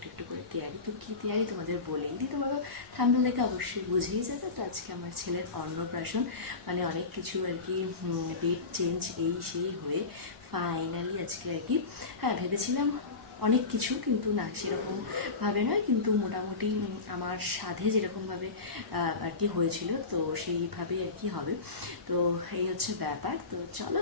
একটু একটু করে তৈরি। তো কী তৈরি তোমাদের বলেই দিই, তোমরা থাম্বনেল দেখে অবশ্যই বুঝেই যাবে। তো আজকে আমার ছেলের অন্নপ্রাশন, মানে অনেক কিছু আর কি ডেট চেঞ্জ এই সেই হয়ে ফাইনালি আজকে আর কি, হ্যাঁ ভেবেছিলাম অনেক কিছু, কিন্তু না সেরকমভাবে নয়, কিন্তু মোটামুটি আমার সাধে যেরকমভাবে আর কি হয়েছিল তো সেইভাবেই আর কি হবে। তো এই হচ্ছে ব্যাপার। তো চলো,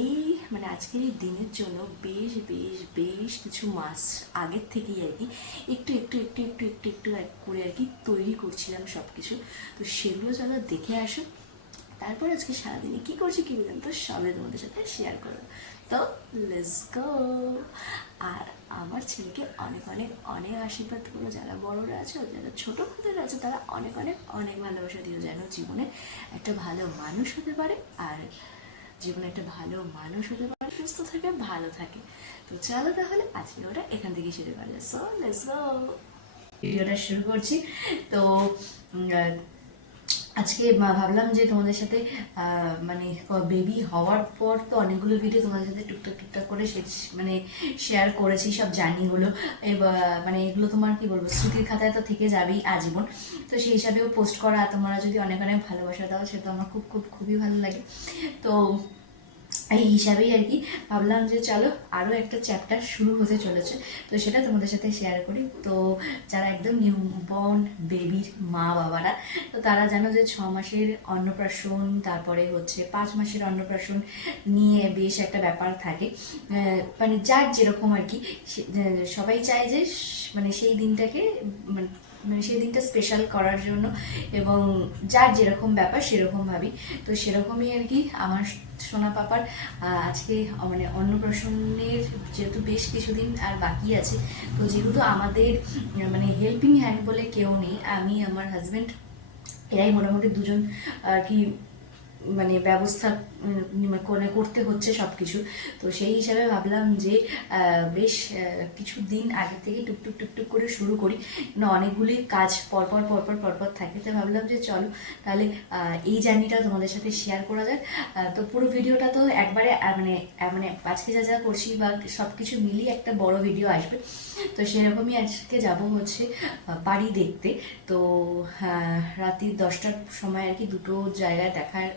এই মানে আজকের এই দিনের জন্য বেশ বেশ বেশ কিছু মাস আগের থেকেই আর কি একটু একটু একটু একটু একটু একটু করে আর কি তৈরি করছিলাম সব কিছু। তো সেগুলো চলো দেখে আসো, তারপর আজকে সারাদিনে কী করছি কী বললাম তো সবাই তোমাদের সাথে শেয়ার করো। তো লেটস গো। আর আমার ছেলেকে অনেক অনেক অনেক আশীর্বাদ করো, যারা বড়রা আছে যারা ছোটো ক্ষুদ্র আছে তারা অনেক অনেক অনেক ভালোবাসা দিও, যেন জীবনে একটা ভালো মানুষ হতে পারে, আর জীবনে একটা ভালো মানুষ হতে পারে, সুস্থ থাকে, ভালো থাকে। তো চলো তাহলে আজকে ওটা এখান থেকে শুরু করা যায়। সো লেটস গো, ভিডিওটা শুরু করছি। তো আজকে ভাবলাম যে তোমাদের সাথে মানে বেবি হওয়ার পর তো অনেকগুলো ভিডিও তোমাদের সাথে টুকটাক টুকটাক করে মানে শেয়ার করেছি, সব জার্নি হলো, এবার মানে এগুলো তোমার কি বলবো স্মৃতির খাতায় তো থেকে যাবেই আজীবন। তো সেই হিসাবেও পোস্ট করা, তোমরা যদি অনেক অনেক ভালোবাসা দাও সেটা আমার খুব খুব খুবই ভালো লাগে। তো এই হিসাবেই আর কি ভাবলাম যে চলো আরও একটা চ্যাপ্টার শুরু হতে চলেছে, তো সেটা তোমাদের সাথে শেয়ার করি। তো যারা একদম নিউবর্ন বেবির মা বাবারা, তো তারা জানো যে 6 মাসের অন্নপ্রাশন, তারপরে হচ্ছে 5 মাসের অন্নপ্রাশন নিয়ে বেশ একটা ব্যাপার থাকে, মানে যার যেরকম আর কি সবাই চায় যে মানে সেই দিনটাকে মানে মানে সেই দিনটা স্পেশাল করার জন্য, এবং যার যেরকম ব্যাপার সেরকম ভাবি। তো সেরকমই আর কি আমার সোনা পাপার আজকে মানে অন্নপ্রাশনের যেহেতু বেশ কিছুদিন আর বাকি আছে, তো যেহেতু আমাদের মানে হেল্পিং হ্যান্ড বলে কেউ নেই, আমি আমার হাজব্যান্ড এরাই মোটামুটি দুজন আর কি মানে ব্যবস্থা মানে করতে হচ্ছে সব কিছু। তো সেই হিসাবে ভাবলাম যে বেশ কিছু দিন আগে থেকে টুকটুক টুকটুক করে শুরু করি, না অনেকগুলি কাজ পরপর পরপর পরপর থাকে। তো ভাবলাম যে চলো তাহলে এই জার্নিটাও তোমাদের সাথে শেয়ার করা যাক। তো পুরো ভিডিওটা তো একবারে মানে মানে আজকে যা যা করছি বা সব কিছু মিলিয়ে একটা বড় ভিডিও আসবে। তো সেরকমই আজকে যাব হচ্ছে বাড়ি দেখতে। তো রাত্রি 10টার সময় আর কি দুটো জায়গায় দেখার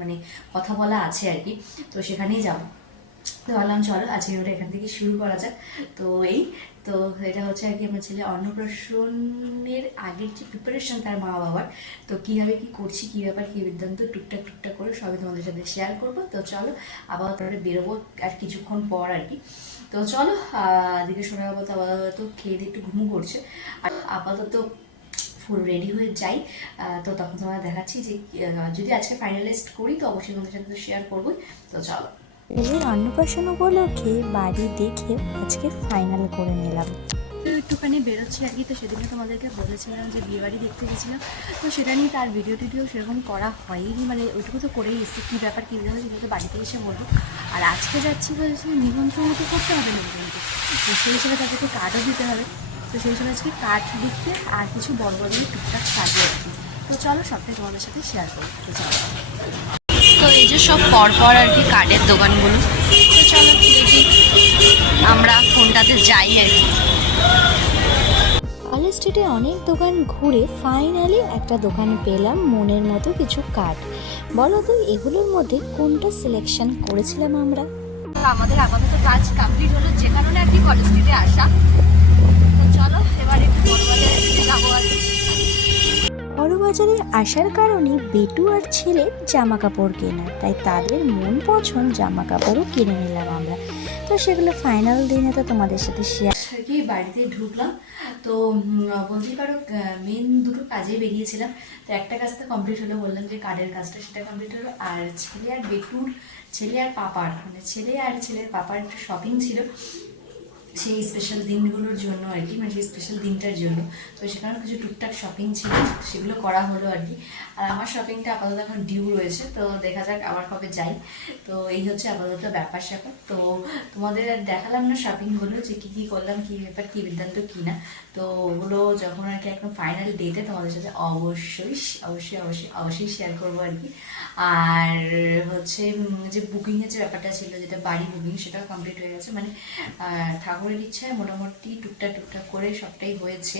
মানে কথা বলা আছে আর কি, তো সেখানেই যাব। তো ভাবলাম চলো আজকে ওটা এখান থেকে শুরু করা যাক। তো এই তো এটা হচ্ছে আর কি আমার ছেলে অন্নপ্রাশনের আগের যে প্রিপারেশন তার মা বাবার, তো কীভাবে কী করছি, কী ব্যাপার কী বৃত্তান্ত টুকটাক টুকটাক করে সবই তোমাদের সাথে শেয়ার করবো। তো চলো আবার পরে বেরোবো আর কিছুক্ষণ পর আর কি। তো চলো দিকে শোনা আপাতত আপাতত খেয়ে দিয়ে একটু ঘুমু করছে, আর আপাতত ফুল রেডি হয়ে যাই। তো তখন তোমার দেখাচ্ছি যে যদি আজকে ফাইনালাইজড করি তো অবশ্যই তোমাদের সাথে তো শেয়ার করবোই। তো চলো, ছেলের অন্নপ্রাশন উপলক্ষে বাড়ি দেখে আজকে ফাইনাল করে নিলাম। একটুখানি বেরোচ্ছি আর কি। তো সেদিনে তোমাদেরকে বলেছিলাম যে বিয়ে বাড়ি দেখতে গেছিলাম, তো সেটা নিয়ে তার ভিডিও টিডিও সেরকম করা হয়নি, মানে ওইটুকু তো করেই এসেছি, কী ব্যাপার কী ব্যাপার সেটা তো বাড়িতে এসে বলবো। আর আজকে যাচ্ছি বলছি নিমন্ত্রণ তো করতে হবে, নিমন্ত্রণ তো সেই হিসেবে তাদেরকে কার্ডও দিতে হবে। তো সেই হিসেবে আজকে কার্ড লিখতে আর কিছু বড় বড় টুকটাক কাজে আর কি। তো চলো সবটাই তোমাদের সাথে শেয়ার করি। তো চলো, তো এই যে সব পরপর আর কি কার্ডের দোকানগুলো। তো চলো দেখি আমরা কোনটাতে যাই আর কি। কলেজ স্ট্রিটে অনেক দোকান ঘুরে ফাইনালি একটা দোকানে পেলাম মনের মতো কিছু কার্ড। বলো তো এগুলোর মধ্যে কোনটা সিলেকশন করেছিলাম আমরা? আমাদের আপাতত কাজ কমপ্লিট হলো, যে কারণে আর কি কলেজ স্ট্রিটে আসা। তো চলো এবার একটু বড়বাজারের দিকে যাবো আর কি। বড়বাজারে আসার কারণে বেটু আর ছেলের জামা কাপড় কেনার, তাই তাদের মন পছন্দ জামা কাপড়ও কিনে নিলাম আমরা। তো সেগুলো ফাইনাল দিনে তো তোমাদের সাথে শেয়ার আর কি বাড়িতে ঢুকলাম। তো বলতেই পারো মেন দুটো কাজে বেরিয়েছিলাম। তো একটা কাজ তো কমপ্লিট হলো, বললাম যে কার্ডের কাজটা সেটা কমপ্লিট হলো। আর ছেলে আর বেটুর, ছেলে আর পাপার মানে ছেলে আর ছেলের পাপার একটু শপিং ছিল সেই স্পেশাল দিনগুলোর জন্য আর কি, মানে সেই স্পেশাল দিনটার জন্য। তো সেখানে কিছু টুকটাক শপিং ছিল, সেগুলো করা হলো আর কি। আর আমার শপিংটা আপাতত এখন ডিউ রয়েছে, তো দেখা যাক আবার কবে যাই। তো এই হচ্ছে আপাতত ব্যাপার স্যাপার। তো তোমাদের আর দেখালাম না শপিংগুলো যে কী কী করলাম, কী ব্যাপার কী বৃত্তান্ত কী না। তো ওগুলো যখন আর কি একদম ফাইনাল ডেটে তোমাদের সাথে অবশ্যই অবশ্যই অবশ্যই অবশ্যই শেয়ার করবো আর কি। আর হচ্ছে যে বুকিংয়ের যে ব্যাপারটা ছিল, যেটা বাড়ি বুকিং, সেটাও কমপ্লিট হয়ে গেছে। মানে ঠাকুরের ইচ্ছায় মোটামুটি টুকটাক টুকটাক করে করে সবটাই হয়েছে।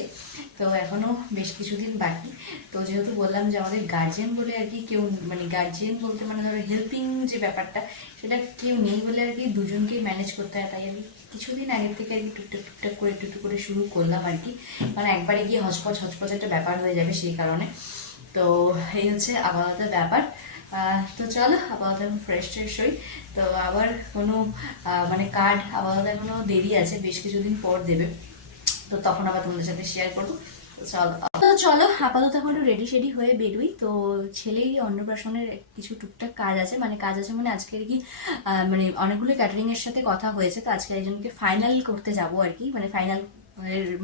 তো এখনও বেশ কিছুদিন বাকি। তো যেহেতু বললাম যে আমাদের গার্জিয়ান বলে আর কি কেউ, মানে গার্জিয়ান বলতে মানে ধরো হেল্পিং যে ব্যাপারটা সেটা কেউ নেই বলে আর কি দুজনকেই ম্যানেজ করতে হয়। তাই আমি কিছুদিন আগের থেকে আর কি টুকটাক টুকটাক করে একটু একটু করে শুরু করলাম আর কি, মানে একবারে গিয়ে হচপচ হচপচ একটা ব্যাপার হয়ে যাবে সেই কারণে। তো এই হচ্ছে আপাতত ব্যাপার। তো চলো আপাতত আমি ফ্রেশ ট্রেশ হই। তো আবার কোনো মানে কার্ড আপাতত এখনো দেরি আছে, বেশ কিছুদিন পর দেবে, তো তখন আবার তোমাদের সাথে শেয়ার করবো। তো চলো আপাতত এখন একটু রেডি শেডি হয়ে বেরোই। তো ছেলেই অন্নপ্রাশনের কিছু টুকটাক কাজ আছে, মানে কাজ আছে মানে আজকের কি মানে অনেকগুলো ক্যাটারিং এর সাথে কথা হয়েছে, তো আজকে একজনকে ফাইনাল করতে যাবো আর কি, মানে ফাইনাল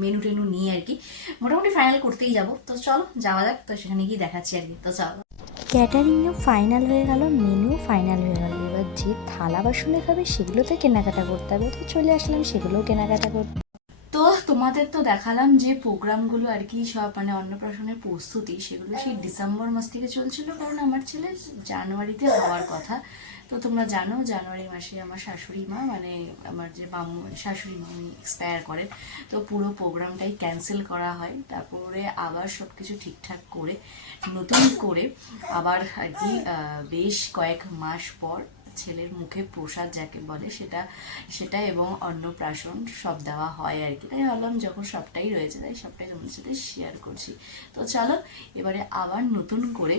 মেনু টেনু নিয়ে আর কি, মোটামুটি ফাইনাল করতেই যাবো। তো চলো যাওয়া যাক, তো সেখানে গিয়ে দেখাচ্ছি আর কি। তো চলো। ক্যাটারিংও ফাইনাল হয়ে গেল, মেনু ফাইনাল হয়ে গেল। এবার যে থালা বাসনে খাবে সেগুলোতে কেনাকাটা করতে হবে, তো চলে আসলাম সেগুলোও কেনাকাটা করতে। তো তোমাদের তো দেখালাম যে প্রোগ্রামগুলো আর কি সব, মানে অন্নপ্রাশনের প্রস্তুতি সেগুলো সেই ডিসেম্বর মাস থেকে চলছিল, কারণ আমার ছেলে জানুয়ারিতে হওয়ার কথা। তো তোমরা জানো জানুয়ারি মাসে আমার শাশুড়ি মা, মানে আমার যে শাশুড়ি মা উনি এক্সপায়ার করেন। তো পুরো প্রোগ্রামটাই ক্যান্সেল করা হয়, তারপরে আবার সব কিছু ঠিকঠাক করে নতুন করে আবার আর কি বেশ কয়েক মাস পর ছেলের মুখে প্রসাদ যাকে বলে সেটা এবং অন্নপ্রাশন সব দেওয়া হয় আর কি। তাই ভাবলাম যখন সবটাই রয়েছে তাই সবটাই তোমাদের সাথে শেয়ার করছি। তো চলো এবারে আবার নতুন করে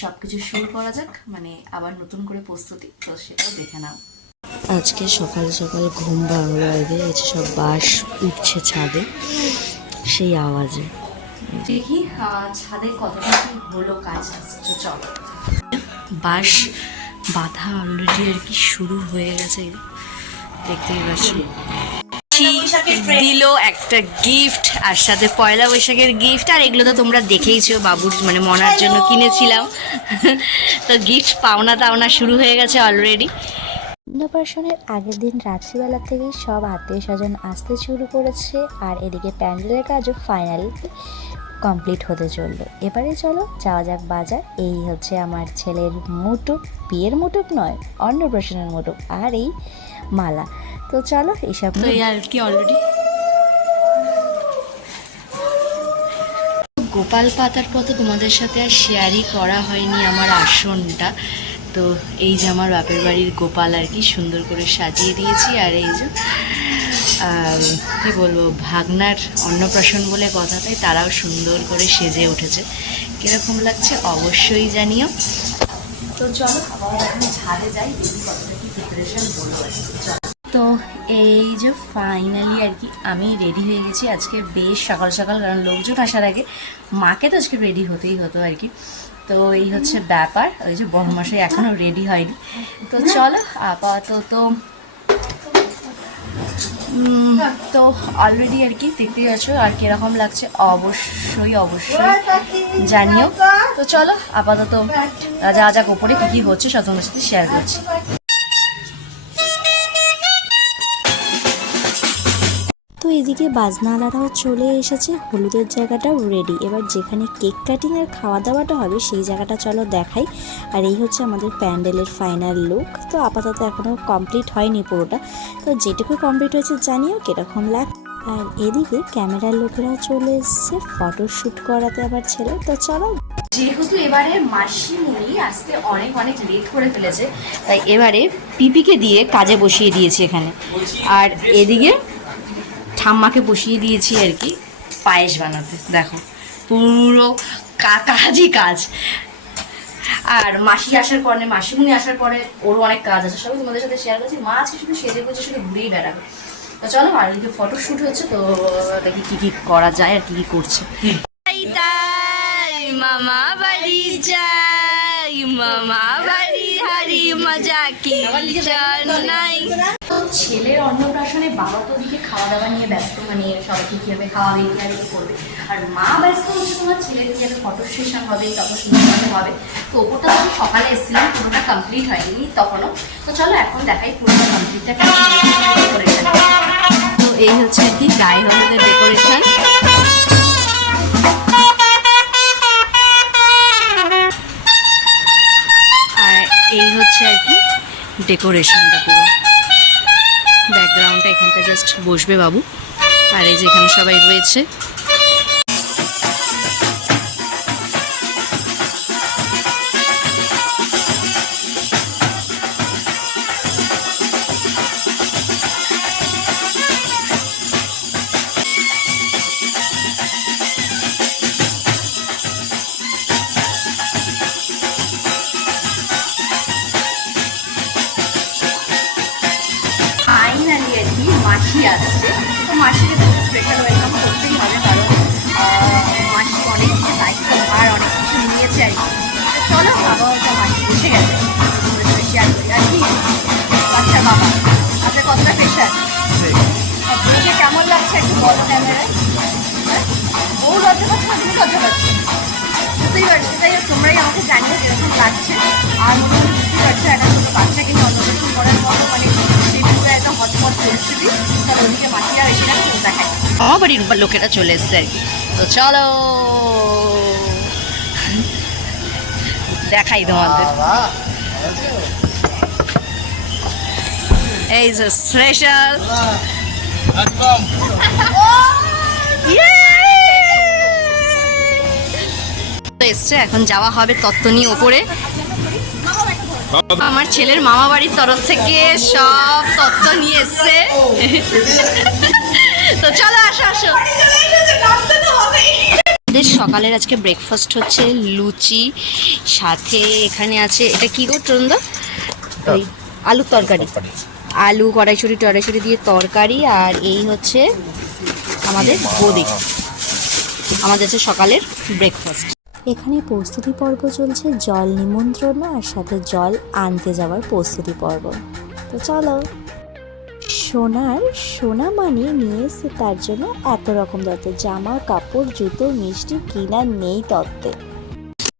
সব কিছু শুরু করা যাক, মানে আবার নতুন করে প্রস্তুতি, তো সেটাও দেখে নাও। আজকে সকাল সকাল ঘুম ভাঙলো, আগে আছে সব বাঁশ উঠছে ছাদে সেই আওয়াজে। দেখি ছাদে কতটা কি হলো কাজ আসছে। চলো বাঁশ বাঁধা অলরেডি আর কি শুরু হয়ে গেছে, দেখতেই পাচ্ছি। দিল একটা গিফট, আর সাথে পয়লা বৈশাখের গিফট, আর এগুলো তো তোমরা দেখেইছো, বাবুর মানে মনার জন্য কিনেছিলাম। তো গিফট পাওনা টাওনা শুরু হয়ে গেছে অলরেডি। অন্নপ্রাশনের আগের দিন রাত্রিবেলা থেকেই সব আত্মীয় স্বজন আসতে শুরু করেছে, আর এদিকে প্যান্ডেলের কাজও ফাইনাল কমপ্লিট হতে চললো। এবারে চলো যাওয়া যাক বাজার। এই হচ্ছে আমার ছেলের মুটুক, বিয়ের মুটুক নয়, অন্নপ্রাশনের মুটুক, আর এই মালা। তো চলো এইসব তো আর কি অলরেডি গোপাল পাতার পর তো তোমাদের সাথে আর শেয়ারই করা হয়নি আমার আসনটা। তো এই যে আমার বাপের বাড়ির গোপাল আর কি সুন্দর করে সাজিয়ে দিয়েছি, আর এই যে কি বলবো ভাগনার অন্নপ্রাশন বলে কথা, তাই তারাও সুন্দর করে সেজে উঠেছে। কীরকম লাগছে অবশ্যই জানিও। তো চলো আবার এখন ছাদে যাই, দেখি কতটা কি প্রিপারেশন হলো আর কি। তো এই যে ফাইনালি আর কি আমি রেডি হয়ে গেছি আজকে বেশ সকাল সকাল, কারণ লোকজন আসার আগে মাকে তো আজকে রেডি হতেই হতো আর কি। তো এই হচ্ছে ব্যাপার, ওই যে বড়মশাই এখনও রেডি হয়নি। তো চলো আপাতত তো অলরেডি আর কি দেখতেই পাচ্ছ, আর কিরকম লাগছে অবশ্যই জানিও। তো চলো আপাতত যা যা ওপরে কী কী হচ্ছে সব তোমাদের সাথে শেয়ার করছি। তো এদিকে বাজনাওয়ালারাও চলে এসেছে, হলুদের জায়গাটাও রেডি। এবার যেখানে কেক কাটিং আর খাওয়া দাওয়াটা হবে সেই জায়গাটা চলো দেখাই। আর এই হচ্ছে আমাদের প্যান্ডেলের ফাইনাল লুক। তো আপাতত এখনও কমপ্লিট হয়নি পুরোটা, তো যেটুকু কমপ্লিট হয়েছে জানিও কীরকম লাগ। আর এদিকে ক্যামেরার লোকেরাও চলে এসছে ফটোশ্যুট করাতে আবার ছেলে। তো চলো, যেহেতু এবারে মাসিমণি আসতে অনেক লেট করে ফেলেছে, তাই এবারে পিপিকে দিয়ে কাজে বসিয়ে দিয়েছি এখানে, আর এদিকে ঠাম্মাকে বসিয়ে দিয়েছি আর কি পায়েস বানাতে। দেখো পুরো কাজই কাজ। আর মাসিমণি আসার পরে ওরও অনেক কাজ আছে, সবই তোমাদের সাথে শেয়ার করছি। মা আজকে শুধু সেজে গুজে শুধু ঘুরেই বেড়াবে। তো চলো, আর এদিকে ফটোশ্যুট হচ্ছে, তো দেখি কি করা যায় আর কি করছে। মামা বাড়ি যাই, মামা বাড়ি হারি মজা কি নাই। ছেলের অন্নপ্রাশনে বাবা তো ওদিকে খাওয়া দাওয়া নিয়ে ব্যস্ত, মানে সবাইকে কীভাবে খাওয়াবে কি আর কি করবে, আর মা ব্যস্ত হচ্ছে তোমার ছেলের কীভাবে ফটো সেশন হবে, তখন সুন্দর হবে। তো ওপরটা তো সকালে এসেছিলাম, পুরোটা কমপ্লিট হয়নি তখনও। তো চলো এখন দেখাই পুরোটা কমপ্লিটটা ডেকোরেশন। তো এই হচ্ছে আর কি গায়ে হলুদের ডেকোরেশন। এই হচ্ছে আর কি ডেকোরেশনটা, পুরো ব্যাকগ্রাউন্ডটা এখানটা জাস্ট বসবে বাবু, আর এই যে এখানে সবাই রয়েছে। ফাইনালি আর কি মাসি আসছে, তো মাসিকে তো স্পেশাল ওয়েলকাম করতেই হবে, কারণ মাসি অনেক কিছু দায়িত্ব আর অনেক কিছু নিয়েছে আর কি। তো চলো, বাবা তো মাসি এসে গেছে, শেয়ার করি আর কি। আচ্ছা বাবা, আপনার কতটা প্রেশার, বউকে কেমন লাগছে একটু বলো ক্যামেরায়। বউ লজ্জা পাচ্ছে না, তুমি লজ্জা পাচ্ছ, বুঝতেই পারছি। তাই তোমরাই আমাকে জানিয়ে যেরকম লাগছে। আর মোটামুটি বুঝতেই পারছো একটা ছোটো বাচ্চাকে নিয়ে অন্নপ্রাশন করার মতো মানে সেই পুরো একটা হটপট পরিস্থিতি। তার ওদিকে মাসিরা বেশি না দেখায়, আমার বাড়ির লোকেরা চলে এসছে আর কি। তো চলো দেখাই তোমাদের, এই যে স্পেশাল এসছে। এখন যাওয়া হবে তত্ত্ব নিয়ে ওপরে। আমার ছেলের মামা বাড়ির তরফ থেকে সব তত্ত্ব নিয়ে এসছে। তো চলো, আসো আসো। আমাদের সকালের আজকে ব্রেকফাস্ট হচ্ছে লুচি, সাথে এখানে আছে এটা কি গো টন্দা, ওই আলুর তরকারি, আলু কড়াইশুঁড়ি টড়াইশুঁড়ি দিয়ে তরকারি। আর এই হচ্ছে আমাদের বোঁদে, আমাদের হচ্ছে সকালের ব্রেকফাস্ট। এখানে প্রস্তুতি পর্ব চলছে, জল নিমন্ত্রণ আর সাথে জল আনতে যাওয়ার প্রস্তুতি পর্ব। তো চলো। সোনা মানে নিয়ে এসে তার জন্য এত রকম তত্ত্ব, জামা কাপড় জুতো মিষ্টি কিনা নেই তত্ত্বে।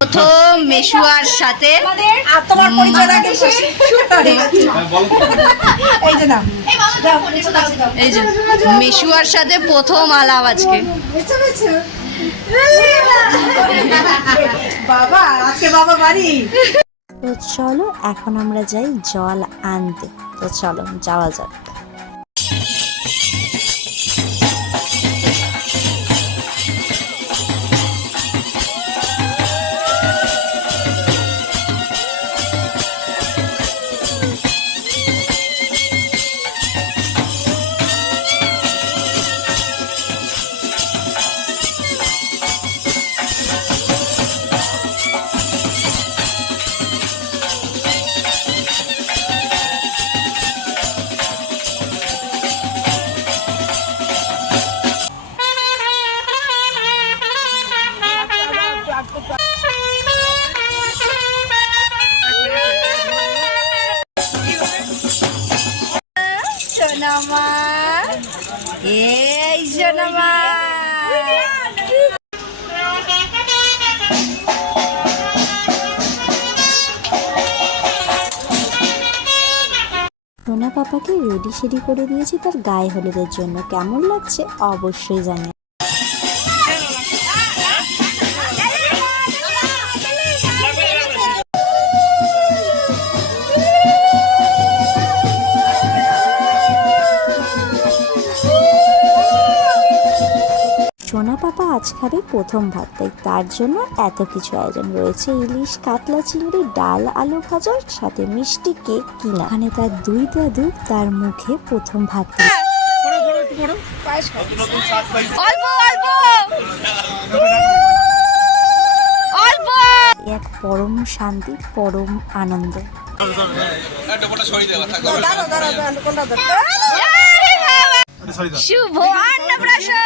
প্রথম মেশুয়ার সাথে এই যে মেশুয়ার সাথে প্রথম আলাপ আজকে। বাবা আজকে বাবা বাড়ি। তো চলো এখন আমরা যাই জল আনতে। তো চলো যাওয়া যাক। সোনামা, এই সোনামা, সোনা পাপাকে রেডি সেডি করে দিয়েছি তার গায়ে হলুদের জন্য। কেমন লাগছে অবশ্যই জানি। সোনা পাপা আজ খাবে প্রথম ভাত, তাই তার জন্য এত কিছু আয়োজন রয়েছে। ইলিশ, কাতলা চিংড়ি, ডাল, আলু ভাজা, সাথে মিষ্টি কেক কিনা। এখানে তার দুই দাদু তার মুখে প্রথম ভাত তুলে। অল্প অল্প অল্প। এক পরম শান্তি, পরম আনন্দ। শুভ অন্নপ্রাশন।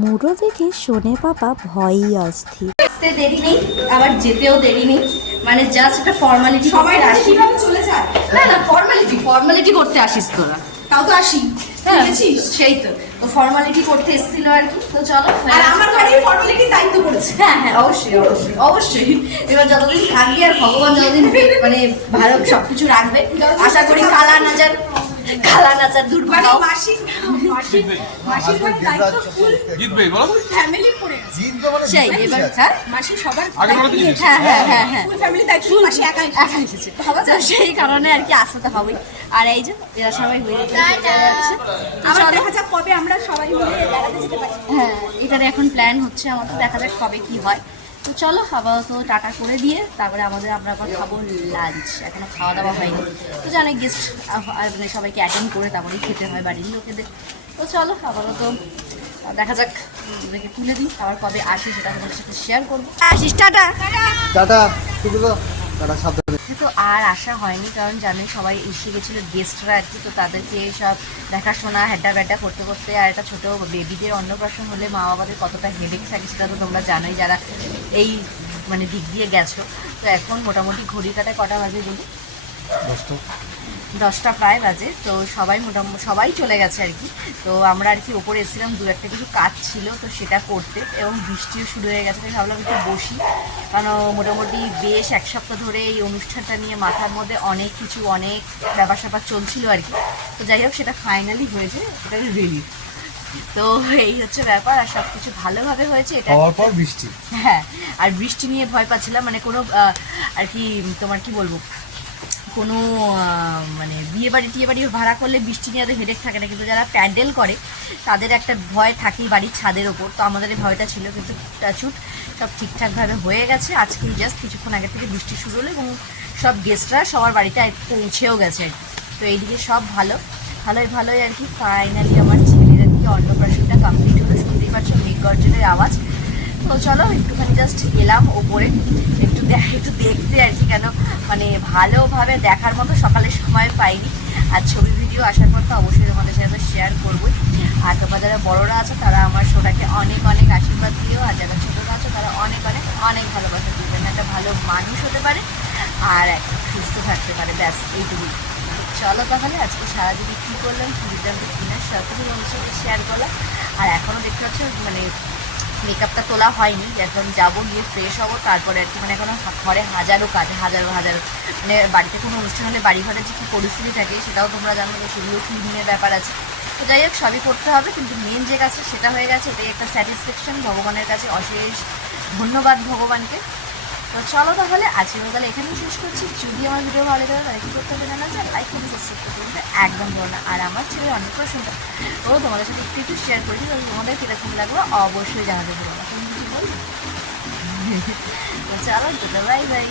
মুড়ো দেখে সোনে পাপা ভয়ই অস্থির। আসতে দেরি নেই, আবার যেতেও দেরি নেই, মানে জাস্ট একটা ফর্মালিটি সবাই করতে আসি। কিভাবে চলে যায়? না না, ফর্মালিটি করতে আসিস তোরা। তাও তো আসি, হ্যাঁ, বুঝেছিস? সেই তো ফর্মালিটি করতে এসেছিল আর কি। তো চলো, আর আমার বাড়ি ফর্মালিটির দায়িত্ব পড়েছে। হ্যাঁ হ্যাঁ, অবশ্যই অবশ্যই অবশ্যই। এবার যতদিন থাকবি আর ভগবান যতদিন মানে ভালো সবকিছু রাখবে, আশা করি কালা নাজার কালা নাচার দূর মানে ভাগাও। মাসির ঘরে দায়িত্ব ফুল জিতবে বলো ফ্যামিলি পড়ে আছে। জিতবে মানে সেই জিতবে এবার আছে। হ্যাঁ মাসি সবার আগে দায়িত্ব বলে নিয়েছে। হ্যাঁ হ্যাঁ হ্যাঁ হ্যাঁ ফুল ফ্যামিলি দায়িত্ব মাসি একাই একা এসেছে তো সেই কারণে আর কি আসতে তো হবেই। আর এই যে এরা সবাই হয়ে যাচ্ছে আবার চলো। দেখা যাক কবে আমরা সবাই মিলে বেড়াতে যেতে পারি। হ্যাঁ এটার এখন প্ল্যান হচ্ছে আমাদের, দেখা যাক কবে কি হয়। তো চলো আপাতত টাটা করে দিয়ে তারপরে আমরা আবার খাবো লাঞ্চ, এখনো খাওয়া দাওয়া হয়নি। তো জানে গেস্ট মানে সবাইকে অ্যাটেন্ড করে তারপরেই খেতে হয় বাড়ির লোকেদের। তো চলো আপাতত দেখা যাক ওদেরকে তুলে দিই, আবার কবে আসি সেটা তোমাদের সাথে শেয়ার করবো। আসিস টাটা। টাটা ঠিক আছে টাটা সাবধানে। তো আর আসা হয়নি কারণ জানেন সবাই এসে গেছিলো গেস্টরা আর কি, তো তাদেরকে সব দেখাশোনা হেড্ডা ব্যাড্ডা করতে করতে, আর একটা ছোটো বেবিদের অন্নপ্রাশন হলে মা বাবাদের কতটা হেডেক থাকে সেটা তো তোমরা জানোই যারা এই মানে দিক দিয়ে গেছো। তো এখন মোটামুটি ঘড়ি কাটায় কটা বাজে বলি, 10টা প্রায় বাজে। তো সবাই চলে গেছে আর কি। তো আমরা আর কি ওপরে এসেছিলাম, দু একটা কিছু কাজ ছিল তো সেটা করতে, এবং বৃষ্টিও শুরু হয়ে গেছে। তাই ভাবলাম একটু বসি, কারণ মোটামুটি বেশ এক সপ্তাহ ধরে এই অনুষ্ঠানটা নিয়ে মাথার মধ্যে অনেক কিছু অনেক ব্যাপার স্যাপার চলছিল আর কি। তো যাই হোক সেটা ফাইনালি হয়েছে, এটা রেডি। তো এই হচ্ছে ব্যাপার, আর সব কিছু ভালোভাবে হয়েছে এটা। খাওয়ার পর বৃষ্টি। হ্যাঁ, আর বৃষ্টি নিয়ে ভয় পাচ্ছিলাম, মানে কোনো আর কি তোমার কি বলবো, কোনো মানে টিয়ে বাড়ি ভাড়া করলে বৃষ্টি নিয়ে এত হেডেক থাকে না, কিন্তু যারা প্যান্ডেল করে তাদের একটা ভয় থাকেই বাড়ির ছাদের ওপর। তো আমাদের এই ভয়টা ছিল, কিন্তু টাচুট সব ঠিকঠাকভাবে হয়ে গেছে। আজকেই জাস্ট কিছুক্ষণ আগে থেকে বৃষ্টি শুরু হলো এবং সব গেস্টরা সবার বাড়িতে পৌঁছেও গেছে আর কি। তো এইদিকে সব ভালোই আর কি। ফাইনালি আমার ছেলের আর কি অন্নপ্রাশনটা কমপ্লিট হলো, শুনতেই পারছো মেঘ গর্জনের আওয়াজ। তো চলো একটুখানি জাস্ট এলাম ওপরে একটু দেখতে আর কি, কেন মানে ভালোভাবে দেখার মতো সকালের সময় পাইনি। আর ছবি ভিডিও আসার পর তো অবশ্যই তোমাদের সাথে শেয়ার করবোই। আর তোমরা যারা বড়রা আছো তারা আমার শোটাকে অনেক অনেক আশীর্বাদ দিও, আর যারা ছোটরা আছো তারা অনেক অনেক অনেক ভালোবাসা দিবেন, একটা ভালো মানুষ হতে পারে আর সুস্থ থাকতে পারে, ব্যাস এইটুকুই। চলো তাহলে আজকে সারাদিনে কী করলাম, কী দিলাম কিনা সব কিছু তোমাদের সাথে শেয়ার করলাম। আর এখনও দেখতে পাচ্ছ মানে মেকআপটা তোলা হয়নি, এখন যাবো গিয়ে ফ্রেশ হবো, তারপরে আর কি মানে এখনও ঘরে হাজারো কাজ, হাজারো মানে বাড়িতে কোনো অনুষ্ঠান হলে বাড়ি ঘরে যে কী পরিস্থিতি থাকে সেটাও তোমরা জানো, যে সেগুলো ক্লিনিংয়ের ব্যাপার আছে। তো যাই হোক সবই করতে হবে, কিন্তু মেন যে কাছে সেটা হয়ে গেছে, এটাই একটা স্যাটিসফ্যাকশন। ভগবানের কাছে অশেষ ধন্যবাদ ভগবানকে। তো চলো তাহলে আজকের তাহলে এখানেই শেষ করছি। যদি আমার ভিডিও ভালো লাগে তাহলে কী করতে হবে জানা যায়, লাইক করতে সাবস্ক্রাইব করতে একদম ভুলো না। আর আমার ছেলের অনেক প্রশ্নটা ও তোমাদের সাথে একটু শেয়ার করেছি, তাহলে তোমাদের কীরকম লাগলো অবশ্যই জানাতে ভুলো না। তুমি কিছু বলবে? তো চলো, বাই বাই।